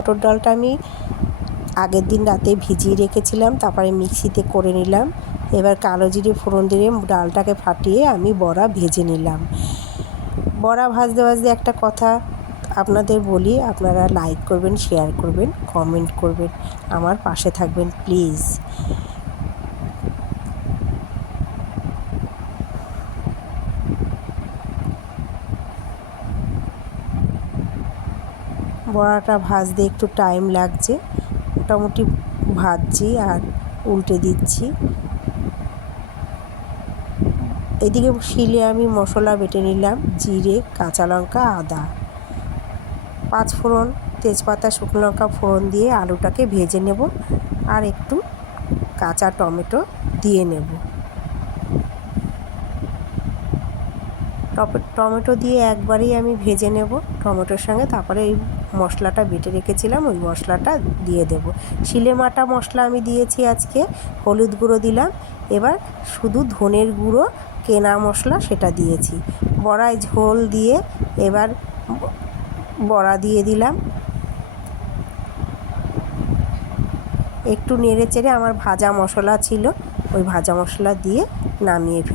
মটর ডালটা আমি আগের দিন রাতে ভিজিয়ে রেখেছিলাম, তারপরে মিক্সিতে করে নিলাম। এবার কালো জিরে ফোড়ন দিয়ে ডালটাকে ফাটিয়ে আমি বড়া ভেজে নিলাম। বড়া ভাজতে ভাজতে একটা কথা আপনাদের বলি, আপনারা লাইক করবেন, শেয়ার করবেন, কমেন্ট করবেন, আমার পাশে থাকবেন প্লিজ। বড়াটা ভাজতে একটু টাইম লাগছে, মোটামুটি ভাজছি আর উল্টে দিচ্ছি। এদিকে শিলে আমি মশলা বেটে নিলাম, জিরে, কাঁচা লঙ্কা, আদা, 5 ফোড়ন, তেজপাতা, শুকনো লঙ্কা ফোড়ন দিয়ে আলুটাকে ভেজে নেব আর একটু কাঁচা টমেটো দিয়ে নেব। টমেটো দিয়ে একবারেই আমি ভেজে নেব টমেটোর সঙ্গে, তারপরে এই মশলাটা বেটে রেখেছিলাম ওই মশলাটা দিয়ে দেব। শিলে বাটা মশলা আমি দিয়েছি আজকে, হলুদ গুঁড়ো দিলাম, এবার শুধু ধনের গুঁড়ো কেনা মশলা সেটা দিয়েছি। বড়ায় ঝোল দিয়ে এবার বড়া দিয়ে দিলাম, একটু নেড়ে চেড়ে আমার ভাজা মশলা ছিল ওই ভাজা মশলা দিয়ে নামিয়ে